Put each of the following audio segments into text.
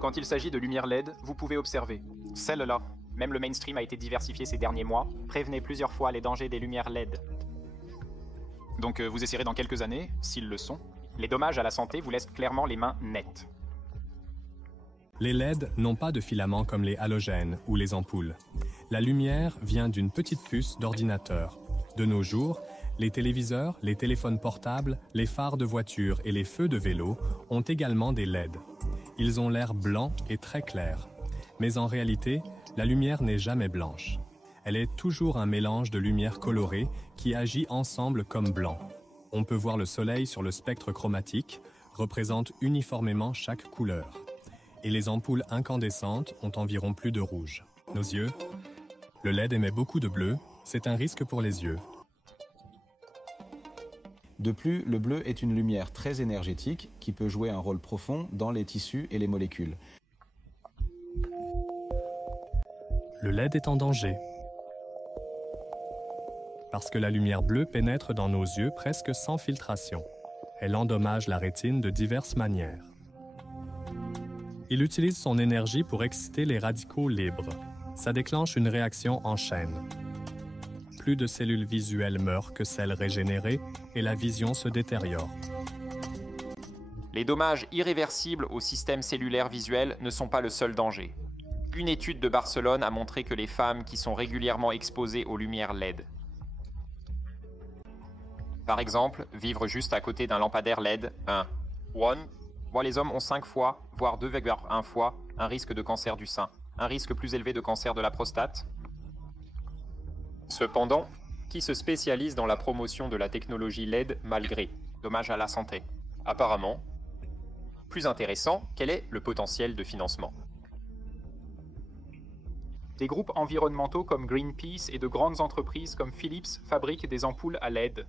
Quand il s'agit de lumière LED, vous pouvez observer. Celle-là, même le mainstream a été diversifié ces derniers mois, prévenait plusieurs fois les dangers des lumières LED. Donc vous essayerez dans quelques années, s'ils le sont. Les dommages à la santé vous laissent clairement les mains nettes. Les LED n'ont pas de filaments comme les halogènes ou les ampoules. La lumière vient d'une petite puce d'ordinateur. De nos jours, les téléviseurs, les téléphones portables, les phares de voiture et les feux de vélo ont également des LED. Ils ont l'air blancs et très clairs. Mais en réalité, la lumière n'est jamais blanche. Elle est toujours un mélange de lumière colorée qui agit ensemble comme blanc. On peut voir le soleil sur le spectre chromatique, représente uniformément chaque couleur. Et les ampoules incandescentes ont environ plus de rouge. Nos yeux? Le LED émet beaucoup de bleu, c'est un risque pour les yeux. De plus, le bleu est une lumière très énergétique qui peut jouer un rôle profond dans les tissus et les molécules. Le LED est en danger. Parce que la lumière bleue pénètre dans nos yeux presque sans filtration. Elle endommage la rétine de diverses manières. Il utilise son énergie pour exciter les radicaux libres. Ça déclenche une réaction en chaîne. Plus de cellules visuelles meurent que celles régénérées et la vision se détériore. Les dommages irréversibles au système cellulaire visuel ne sont pas le seul danger. Une étude de Barcelone a montré que les femmes qui sont régulièrement exposées aux lumières LED. Par exemple, vivre juste à côté d'un lampadaire LED, voit les hommes ont 5 fois, voire 2,1 fois, un risque de cancer du sein, un risque plus élevé de cancer de la prostate. Cependant, qui se spécialise dans la promotion de la technologie LED malgré dommages à la santé? Apparemment. Plus intéressant, quel est le potentiel de financement? Des groupes environnementaux comme Greenpeace et de grandes entreprises comme Philips fabriquent des ampoules à LED.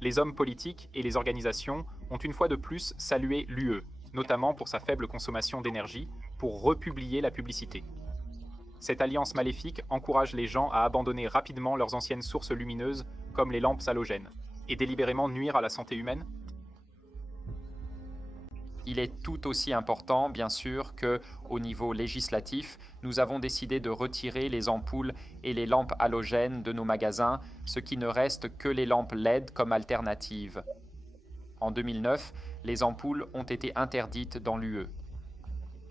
Les hommes politiques et les organisations ont une fois de plus salué l'UE, notamment pour sa faible consommation d'énergie, pour republier la publicité. Cette alliance maléfique encourage les gens à abandonner rapidement leurs anciennes sources lumineuses, comme les lampes halogènes, et délibérément nuire à la santé humaine. Il est tout aussi important, bien sûr, que, au niveau législatif, nous avons décidé de retirer les ampoules et les lampes halogènes de nos magasins, ce qui ne reste que les lampes LED comme alternative. En 2009, les ampoules ont été interdites dans l'UE.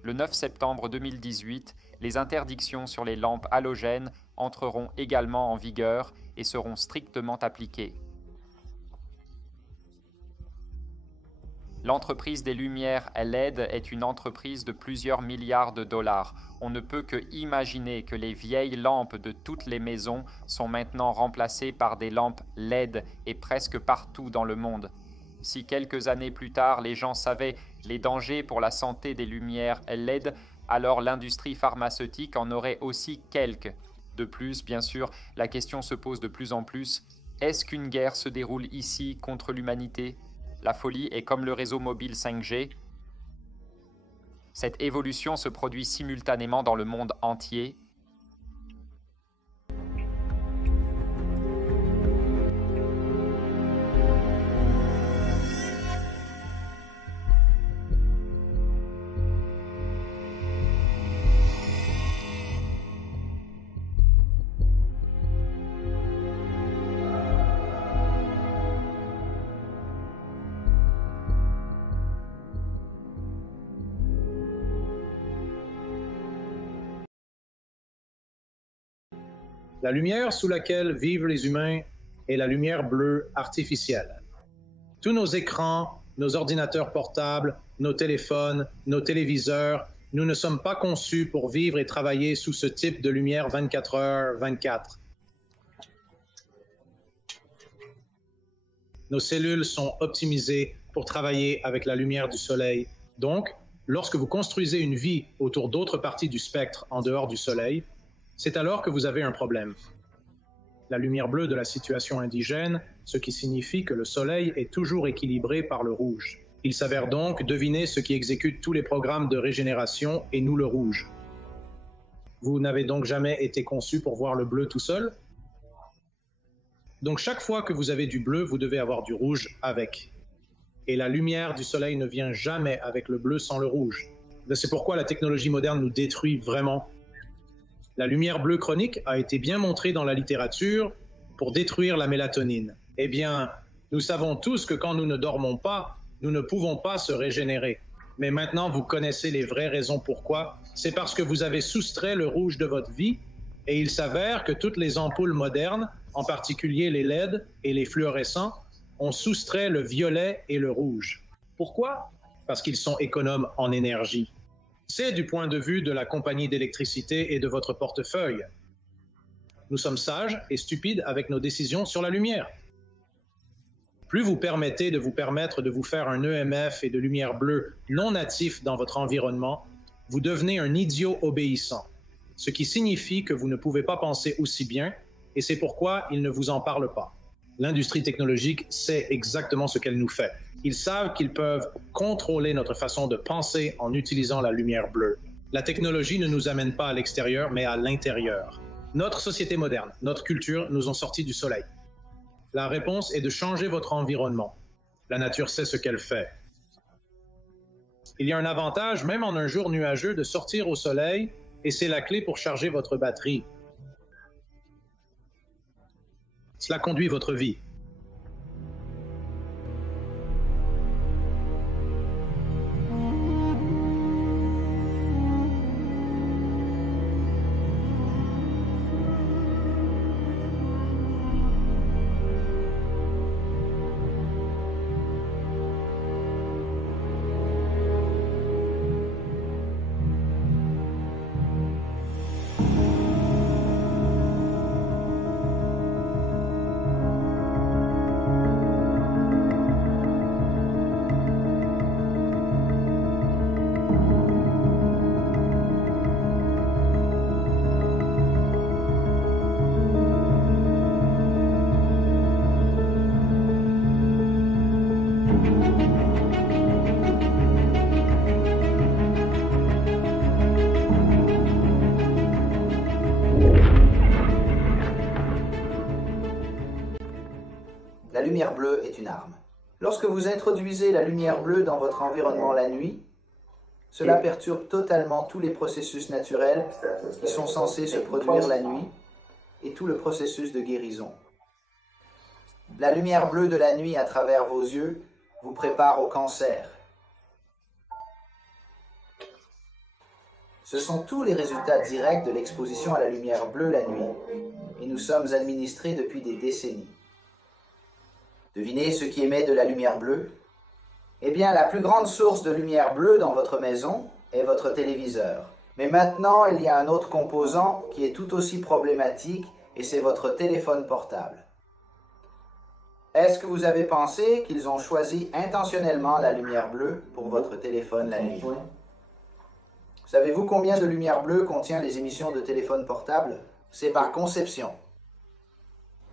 Le 9 septembre 2018, les interdictions sur les lampes halogènes entreront également en vigueur et seront strictement appliquées. L'entreprise des lumières LED est une entreprise de plusieurs milliards de dollars. On ne peut que imaginer que les vieilles lampes de toutes les maisons sont maintenant remplacées par des lampes LED et presque partout dans le monde. Si quelques années plus tard, les gens savaient les dangers pour la santé des lumières LED, alors l'industrie pharmaceutique en aurait aussi quelques. De plus, bien sûr, la question se pose de plus en plus, est-ce qu'une guerre se déroule ici contre l'humanité ? La folie est comme le réseau mobile 5G. Cette évolution se produit simultanément dans le monde entier. La lumière sous laquelle vivent les humains est la lumière bleue artificielle. Tous nos écrans, nos ordinateurs portables, nos téléphones, nos téléviseurs, nous ne sommes pas conçus pour vivre et travailler sous ce type de lumière 24h/24. Nos cellules sont optimisées pour travailler avec la lumière du soleil. Donc, lorsque vous construisez une vie autour d'autres parties du spectre en dehors du soleil, c'est alors que vous avez un problème. La lumière bleue de la situation indigène, ce qui signifie que le soleil est toujours équilibré par le rouge. Il s'avère donc deviner ce qui exécute tous les programmes de régénération et nous le rouge. Vous n'avez donc jamais été conçu pour voir le bleu tout seul? Donc chaque fois que vous avez du bleu, vous devez avoir du rouge avec. Et la lumière du soleil ne vient jamais avec le bleu sans le rouge. C'est pourquoi la technologie moderne nous détruit vraiment. La lumière bleue chronique a été bien montrée dans la littérature pour détruire la mélatonine. Eh bien, nous savons tous que quand nous ne dormons pas, nous ne pouvons pas se régénérer. Mais maintenant, vous connaissez les vraies raisons pourquoi. C'est parce que vous avez soustrait le rouge de votre vie et il s'avère que toutes les ampoules modernes, en particulier les LED et les fluorescents, ont soustrait le violet et le rouge. Pourquoi? Parce qu'ils sont économes en énergie. C'est du point de vue de la compagnie d'électricité et de votre portefeuille. Nous sommes sages et stupides avec nos décisions sur la lumière. Plus vous permettez de vous permettre de vous faire un EMF et de lumière bleue non natif dans votre environnement, vous devenez un idiot obéissant, ce qui signifie que vous ne pouvez pas penser aussi bien, et c'est pourquoi ils ne vous en parlent pas. L'industrie technologique sait exactement ce qu'elle nous fait. Ils savent qu'ils peuvent contrôler notre façon de penser en utilisant la lumière bleue. La technologie ne nous amène pas à l'extérieur, mais à l'intérieur. Notre société moderne, notre culture nous ont sortis du soleil. La réponse est de changer votre environnement. La nature sait ce qu'elle fait. Il y a un avantage, même en un jour nuageux, de sortir au soleil, et c'est la clé pour charger votre batterie. Cela conduit votre vie. La lumière bleue est une arme. Lorsque vous introduisez la lumière bleue dans votre environnement la nuit, cela perturbe totalement tous les processus naturels qui sont censés se produire la nuit et tout le processus de guérison. La lumière bleue de la nuit à travers vos yeux vous prépare au cancer. Ce sont tous les résultats directs de l'exposition à la lumière bleue la nuit, et nous sommes administrés depuis des décennies. Devinez ce qui émet de la lumière bleue? Eh bien, la plus grande source de lumière bleue dans votre maison est votre téléviseur. Mais maintenant, il y a un autre composant qui est tout aussi problématique, et c'est votre téléphone portable. Est-ce que vous avez pensé qu'ils ont choisi intentionnellement la lumière bleue pour votre téléphone la nuit? Savez-vous combien de lumière bleue contient les émissions de téléphone portable? C'est par conception.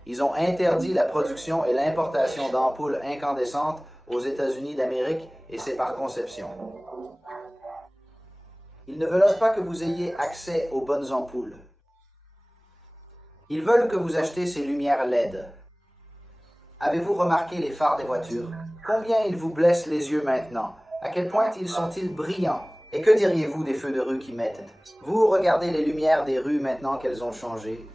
Ils ont interdit la production et l'importation d'ampoules incandescentes aux États-Unis d'Amérique, et c'est par conception. Ils ne veulent pas que vous ayez accès aux bonnes ampoules. Ils veulent que vous achetiez ces lumières LED. Avez-vous remarqué les phares des voitures? Combien ils vous blessent les yeux maintenant? À quel point ils sont-ils brillants? Et que diriez-vous des feux de rue qui mettent? Vous regardez les lumières des rues maintenant qu'elles ont changé.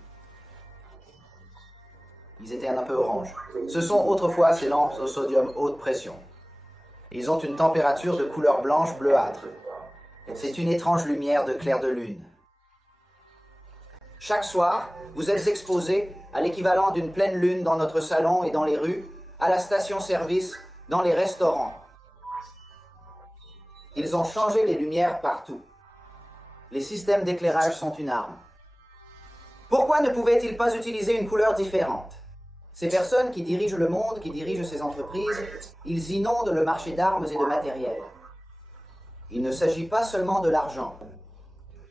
Ils étaient un peu orange. Ce sont autrefois ces lampes au sodium haute pression. Ils ont une température de couleur blanche bleuâtre. C'est une étrange lumière de clair de lune. Chaque soir, vous êtes exposés à l'équivalent d'une pleine lune dans notre salon et dans les rues, à la station-service, dans les restaurants. Ils ont changé les lumières partout. Les systèmes d'éclairage sont une arme. Pourquoi ne pouvaient-ils pas utiliser une couleur différente? Ces personnes qui dirigent le monde, qui dirigent ces entreprises, ils inondent le marché d'armes et de matériel. Il ne s'agit pas seulement de l'argent.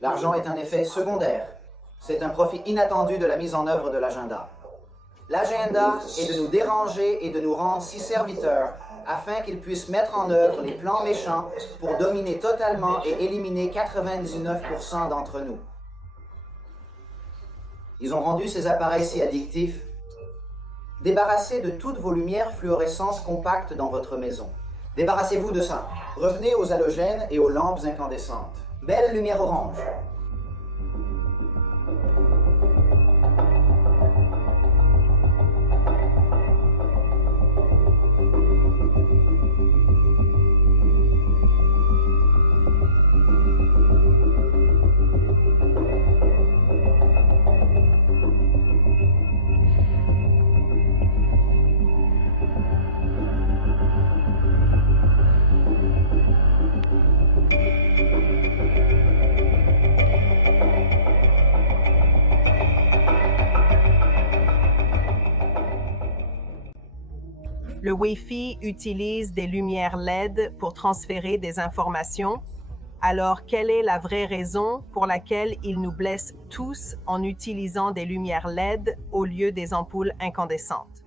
L'argent est un effet secondaire. C'est un profit inattendu de la mise en œuvre de l'agenda. L'agenda est de nous déranger et de nous rendre si serviteurs afin qu'ils puissent mettre en œuvre les plans méchants pour dominer totalement et éliminer 99% d'entre nous. Ils ont rendu ces appareils si addictifs. Débarrassez de toutes vos lumières fluorescentes compactes dans votre maison. Débarrassez-vous de ça. Revenez aux halogènes et aux lampes incandescentes. Belle lumière orange. Le Wi-Fi utilise des lumières LED pour transférer des informations. Alors, quelle est la vraie raison pour laquelle il nous blesse tous en utilisant des lumières LED au lieu des ampoules incandescentes?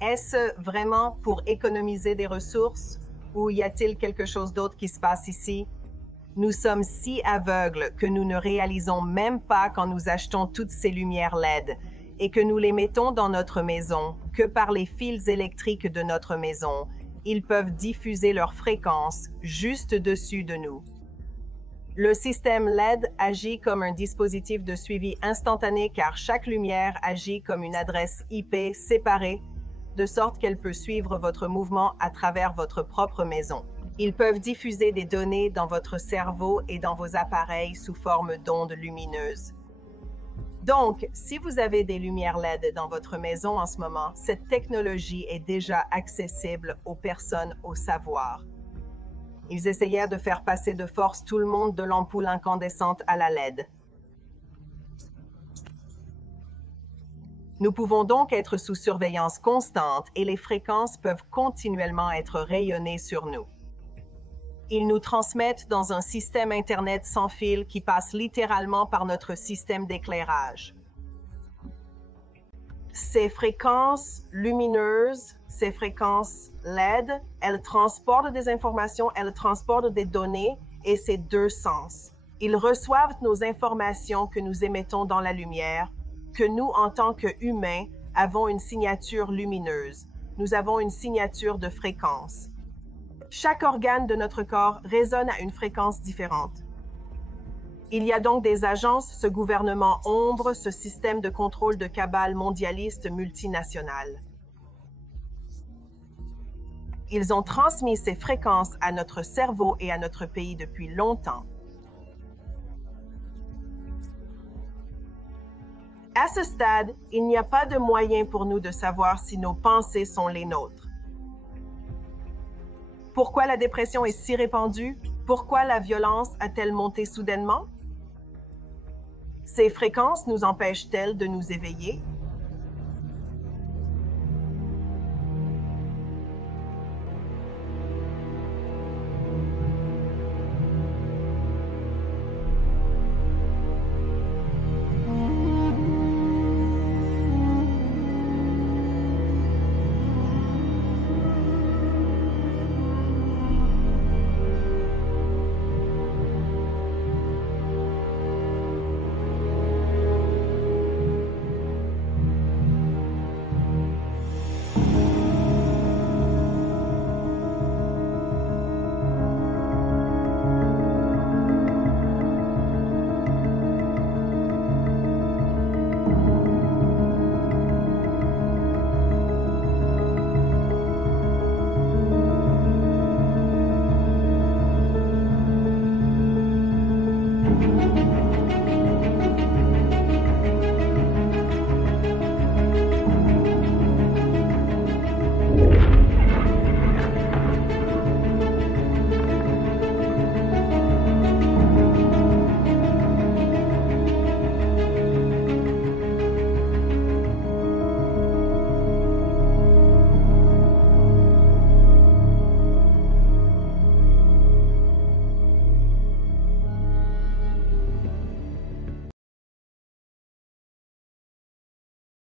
Est-ce vraiment pour économiser des ressources ou y a-t-il quelque chose d'autre qui se passe ici? Nous sommes si aveugles que nous ne réalisons même pas quand nous achetons toutes ces lumières LED et que nous les mettons dans notre maison, que par les fils électriques de notre maison, ils peuvent diffuser leur fréquence juste dessus de nous. Le système LED agit comme un dispositif de suivi instantané car chaque lumière agit comme une adresse IP séparée, de sorte qu'elle peut suivre votre mouvement à travers votre propre maison. Ils peuvent diffuser des données dans votre cerveau et dans vos appareils sous forme d'ondes lumineuses. Donc, si vous avez des lumières LED dans votre maison en ce moment, cette technologie est déjà accessible aux personnes au savoir. Ils essayèrent de faire passer de force tout le monde de l'ampoule incandescente à la LED. Nous pouvons donc être sous surveillance constante et les fréquences peuvent continuellement être rayonnées sur nous. Ils nous transmettent dans un système Internet sans fil qui passe littéralement par notre système d'éclairage. Ces fréquences lumineuses, ces fréquences LED, elles transportent des informations, elles transportent des données et c'est deux sens. Ils reçoivent nos informations que nous émettons dans la lumière, que nous, en tant qu'humains, avons une signature lumineuse. Nous avons une signature de fréquence. Chaque organe de notre corps résonne à une fréquence différente. Il y a donc des agences, ce gouvernement ombre, ce système de contrôle de cabale mondialiste multinationale. Ils ont transmis ces fréquences à notre cerveau et à notre pays depuis longtemps. À ce stade, il n'y a pas de moyen pour nous de savoir si nos pensées sont les nôtres. Pourquoi la dépression est si répandue? Pourquoi la violence a-t-elle monté soudainement? Ces fréquences nous empêchent-elles de nous éveiller?